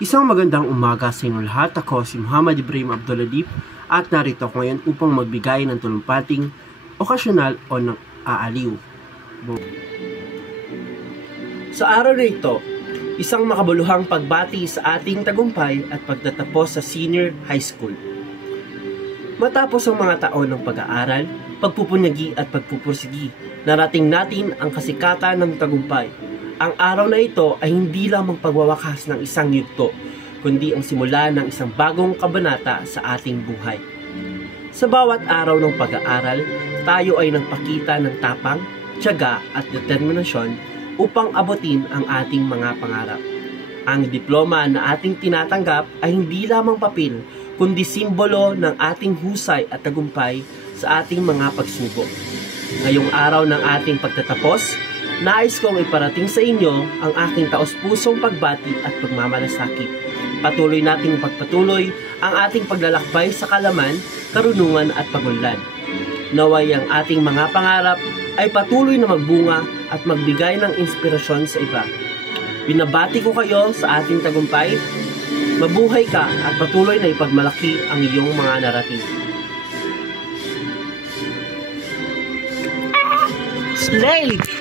Isang magandang umaga sa inyo lahat. Ako si Muhammad Ibrahim Abduladip at narito ako ngayon upang magbigay ng tulumpating okasyonal o ng aaliw. Sa araw na ito, isang makabuluhang pagbati sa ating tagumpay at pagtatapos sa senior high school. Matapos ang mga taon ng pag-aaral, pagpupunyagi at pagpupursigi, narating natin ang kasikatan ng tagumpay. Ang araw na ito ay hindi lamang pagwawakas ng isang yugto, kundi ang simula ng isang bagong kabanata sa ating buhay. Sa bawat araw ng pag-aaral, tayo ay nagpakita ng tapang, tiyaga at determinasyon upang abutin ang ating mga pangarap. Ang diploma na ating tinatanggap ay hindi lamang papel, kundi simbolo ng ating husay at tagumpay sa ating mga pagsubok. Ngayong araw ng ating pagtatapos, nais kong iparating sa inyo ang aking taos-pusong pagbati at pagmamalasakit. Patuloy nating pagpatuloy ang ating paglalakbay sa kalaman, karunungan at pagunlad. Naway ang ating mga pangarap ay patuloy na magbunga at magbigay ng inspirasyon sa iba. Binabati ko kayo sa ating tagumpay. Mabuhay ka at patuloy na ipagmalaki ang iyong mga narating. Slay!